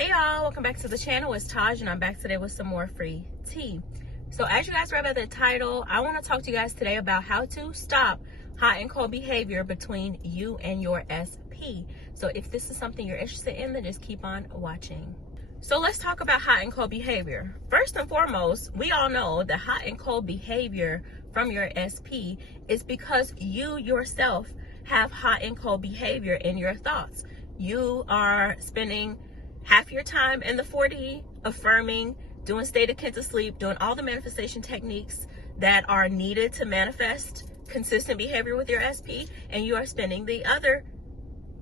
Hey y'all, welcome back to the channel. It's Taj and I'm back today with some more free tea. So as you guys read by the title, I want to talk to you guys today about how to stop hot and cold behavior between you and your SP. So if this is something you're interested in, then just keep on watching. So let's talk about hot and cold behavior. First and foremost, we all know that hot and cold behavior from your SP is because you yourself have hot and cold behavior in your thoughts. You are spending half your time in the 4D, affirming, doing state akin to sleep, doing all the manifestation techniques that are needed to manifest consistent behavior with your SP, and you are spending the other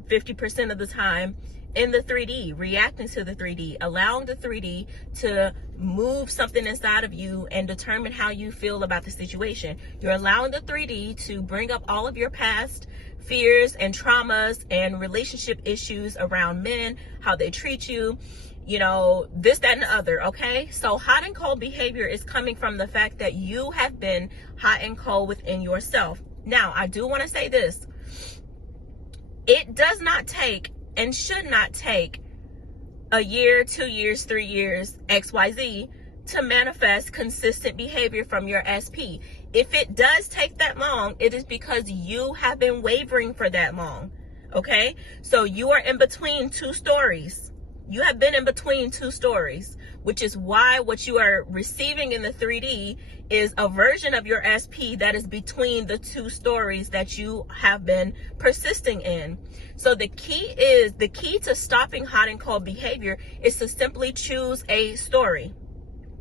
50% of the time in the 3D, reacting to the 3D, allowing the 3D to move something inside of you and determine how you feel about the situation. You're allowing the 3D to bring up all of your past fears and traumas and relationship issues around men, how they treat you, you know, this, that, and the other, okay? So hot and cold behavior is coming from the fact that you have been hot and cold within yourself. Now, I do want to say this. It does not take and should not take a year, 2 years, 3 years, XYZ to manifest consistent behavior from your SP. If it does take that long, it is because you have been wavering for that long, okay? So you are in between two stories. You have been in between two stories, which is why what you are receiving in the 3D is a version of your SP that is between the two stories that you have been persisting in. So the key to stopping hot and cold behavior is to simply choose a story.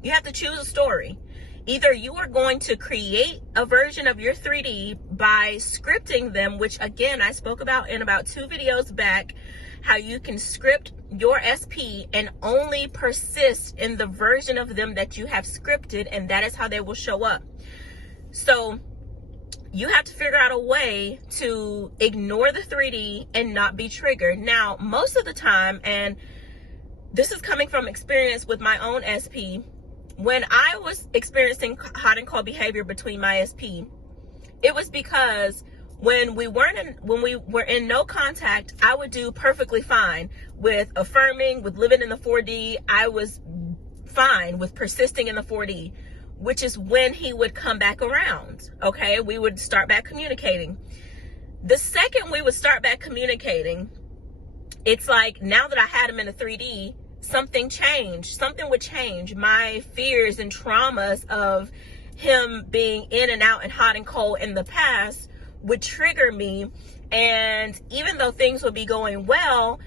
You have to choose a story. Either you are going to create a version of your 3D by scripting them, which again, I spoke about in about 2 videos back, how you can script your SP and only persist in the version of them that you have scripted, and that is how they will show up. So you have to figure out a way to ignore the 3D and not be triggered. Now, most of the time, and this is coming from experience with my own SP, when I was experiencing hot and cold behavior between my SP, it was because when we were in no contact, I would do perfectly fine with affirming, with living in the 4D. I was fine with persisting in the 4D, which is when he would come back around. Okay, we would start back communicating. The second we would start back communicating, it's like now that I had him in the 3D, something changed. Something would change. My fears and traumas of him being in and out and hot and cold in the past would trigger me. And even though things would be going well,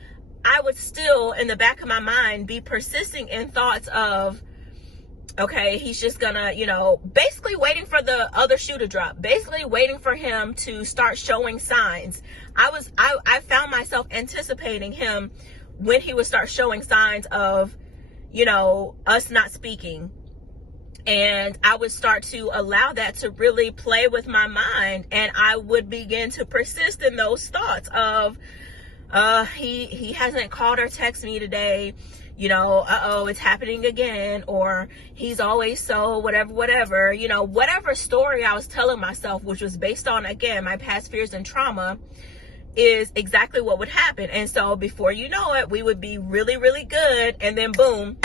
I would still, in the back of my mind, be persisting in thoughts of, okay, he's just gonna, you know, basically waiting for the other shoe to drop, basically waiting for him to start showing signs. I found myself anticipating him when he would start showing signs of, you know, us not speaking. And I would start to allow that to really play with my mind. And I would begin to persist in those thoughts of, he hasn't called or texted me today. You know, uh-oh, it's happening again. Or he's always so whatever, you know, whatever story I was telling myself, which was based on, again, my past fears and trauma, is exactly what would happen. And so before you know it, we would be really, really good. And then boom,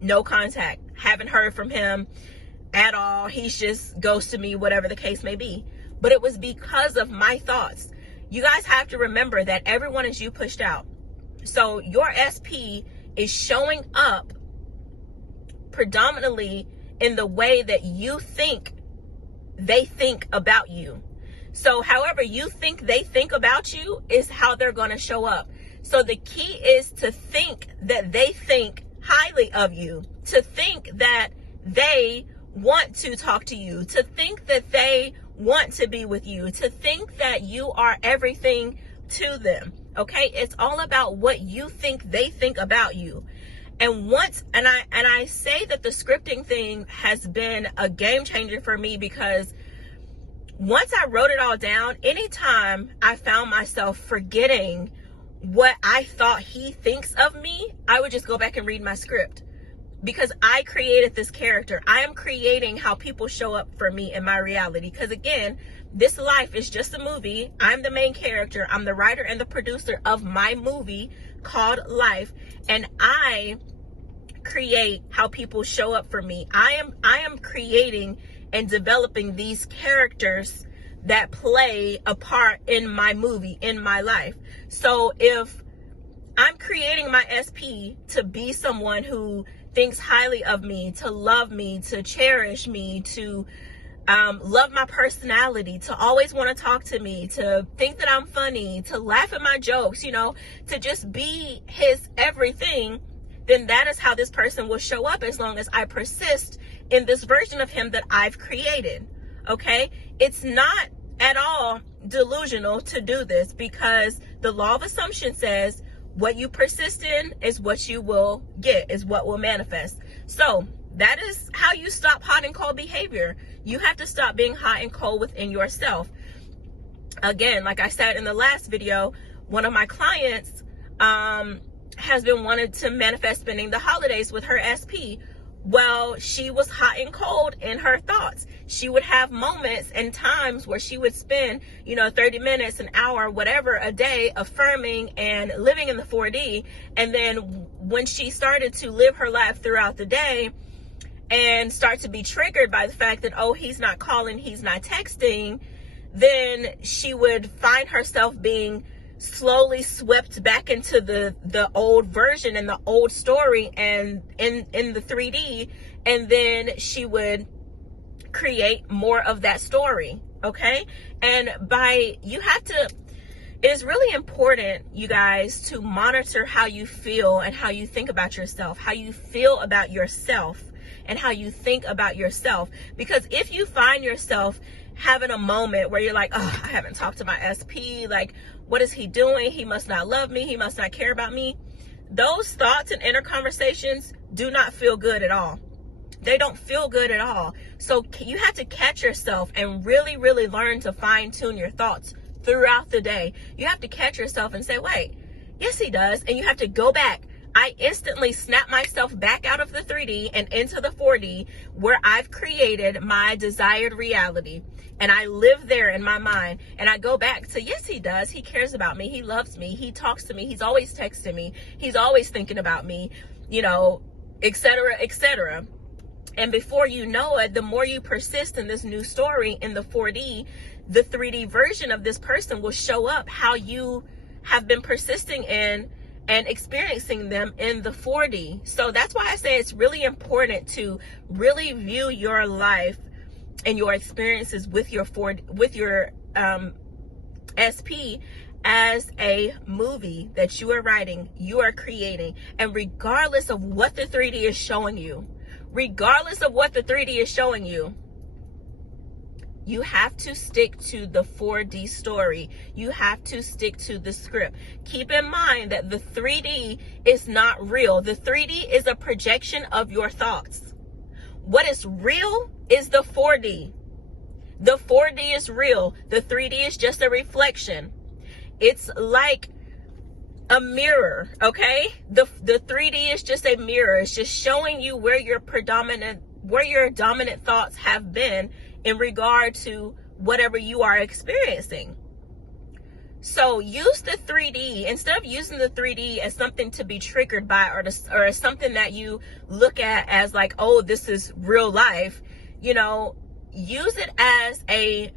no contact. Haven't heard from him at all. He's just ghosted me, whatever the case may be. But it was because of my thoughts. You guys have to remember that everyone is you pushed out. So your SP is showing up predominantly in the way that you think they think about you. So however you think they think about you is how they're going to show up. So the key is to think that they think highly of you, to think that they want to talk to you, to think that they want to be with you, to think that you are everything to them. Okay? It's all about what you think they think about you. And I say that the scripting thing has been a game changer for me, because once I wrote it all down, anytime I found myself forgetting what I thought he thinks of me, I would just go back and read my script, because I created this character. I am creating how people show up for me in my reality. Because again, this life is just a movie. I'm the main character. I'm the writer and the producer of my movie. called life, and I create how people show up for me. I am creating and developing these characters that play a part in my movie, in my life. So if I'm creating my SP to be someone who thinks highly of me, to love me, to cherish me, to love my personality, to always want to talk to me, to think that I'm funny, to laugh at my jokes, to just be his everything, then that is how this person will show up as long as I persist in this version of him that I've created. Okay? It's not at all delusional to do this, because the law of assumption says what you persist in is what you will get, is what will manifest. So that is how you stop hot and cold behavior. You have to stop being hot and cold within yourself. Again, like I said in the last video, one of my clients has been wanting to manifest spending the holidays with her SP. Well, she was hot and cold in her thoughts. She would have moments and times where she would spend, 30 minutes, an hour, whatever, a day affirming and living in the 4D. And then when she started to live her life throughout the day and start to be triggered by the fact that, oh, he's not calling, he's not texting, then she would find herself being slowly swept back into the old version and the old story and in the 3D, and then she would create more of that story. Okay? And it is really important, you guys, to monitor how you feel and how you think about yourself, how you feel about yourself and how you think about yourself. Because if you find yourself having a moment where you're like, oh, I haven't talked to my SP, like, what is he doing? He must not love me. He must not care about me. Those thoughts and inner conversations do not feel good at all. They don't feel good at all. So you have to catch yourself and really, really learn to fine tune your thoughts throughout the day. You have to catch yourself and say, wait, yes, he does. And you have to go back. I instantly snap myself back out of the 3D and into the 4D, where I've created my desired reality. And I live there in my mind. And I go back to, yes, he does. He cares about me. He loves me. He talks to me. He's always texting me. He's always thinking about me, et cetera, et cetera. And before you know it, the more you persist in this new story in the 4D, the 3D version of this person will show up how you have been persisting in and experiencing them in the 4D. So that's why I say it's really important to really view your life and your experiences with your SP as a movie that you are writing, you are creating. And regardless of what the 3D is showing you, you have to stick to the 4D story. You have to stick to the script. Keep in mind that the 3D is not real. The 3D is a projection of your thoughts. What is real is the 4D. The 4D is real. The 3D is just a reflection. It's like a mirror, okay? The 3D is just a mirror. It's just showing you where your dominant thoughts have been in regard to whatever you are experiencing. So use the 3D, instead of using the 3D as something to be triggered by, or as something that you look at as like, oh, this is real life, use it as a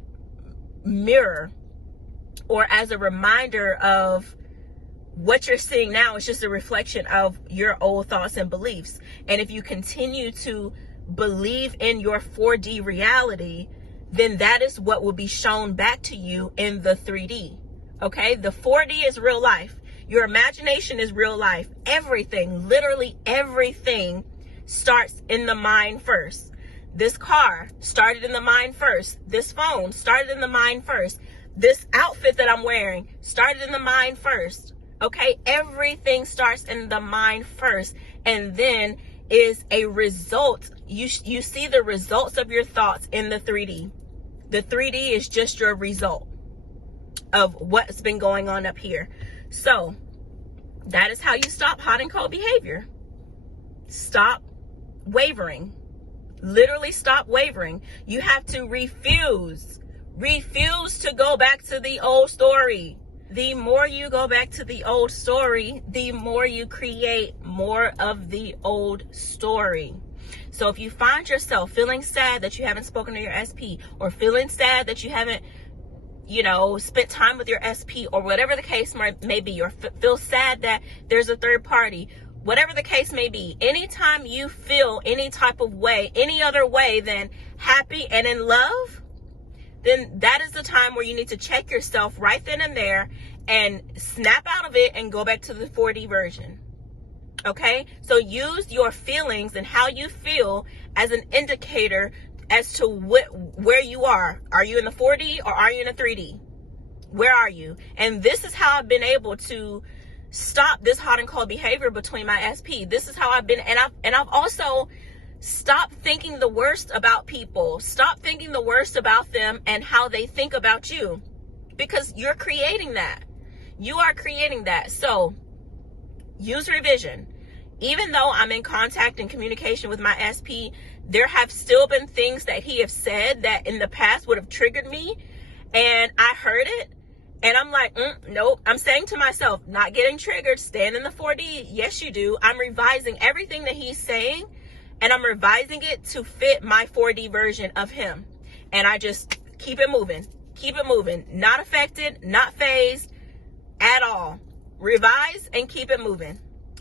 mirror or as a reminder of what you're seeing now is just a reflection of your old thoughts and beliefs. And if you continue to believe in your 4D reality, then that is what will be shown back to you in the 3D. Okay? The 4D is real life. Your imagination is real life. Everything, literally everything, starts in the mind first. This car started in the mind first. This phone started in the mind first. This outfit that I'm wearing started in the mind first. Okay? Everything starts in the mind first, and then is a result. You see the results of your thoughts in the 3D. The 3D is just your result of what's been going on up here. So that is how you stop hot and cold behavior. Stop wavering. Literally stop wavering. You have to refuse to go back to the old story. The more you go back to the old story, the more you create more of the old story. So if you find yourself feeling sad that you haven't spoken to your SP, or feeling sad that you haven't, spent time with your SP, or whatever the case may be, or feel sad that there's a third party, whatever the case may be, anytime you feel any type of way, any other way than happy and in love, then that is the time where you need to check yourself right then and there and snap out of it and go back to the 4D version. Okay? So use your feelings and how you feel as an indicator as to where you are. Are you in the 4D or are you in the 3D? Where are you? And this is how I've been able to stop this hot and cold behavior between my SP. This is how I've been, and I've also stopped thinking the worst about people. Stop thinking the worst about them and how they think about you, because you're creating that. You are creating that. So use revision. Even though I'm in contact and communication with my SP, there have still been things that he has said that in the past would have triggered me, and I heard it. And I'm like, nope. I'm saying to myself, not getting triggered, stand in the 4D. Yes, you do. I'm revising everything that he's saying, and I'm revising it to fit my 4D version of him. And I just keep it moving. Keep it moving. Not affected, not phased at all. Revise and keep it moving.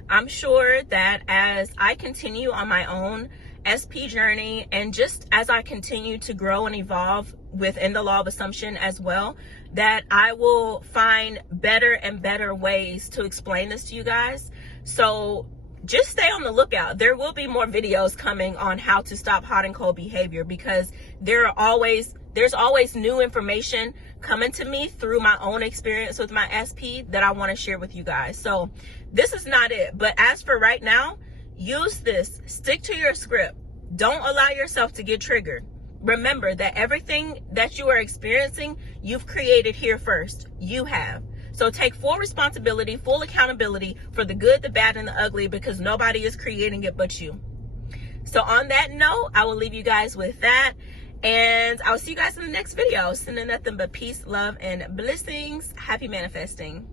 I'm sure that as I continue on my own SP journey, and just as I continue to grow and evolve within the law of assumption as well, that I will find better and better ways to explain this to you guys. So just stay on the lookout. There will be more videos coming on how to stop hot and cold behavior, because there's always new information coming to me through my own experience with my SP that I want to share with you guys. So this is not it. But as for right now, use this. Stick to your script. Don't allow yourself to get triggered. Remember that everything that you are experiencing, you've created here first. You have. So take full responsibility, full accountability for the good, the bad, and the ugly, because nobody is creating it but you. So on that note, I will leave you guys with that. And I'll see you guys in the next video. Sending nothing but peace, love, and blessings. Happy manifesting.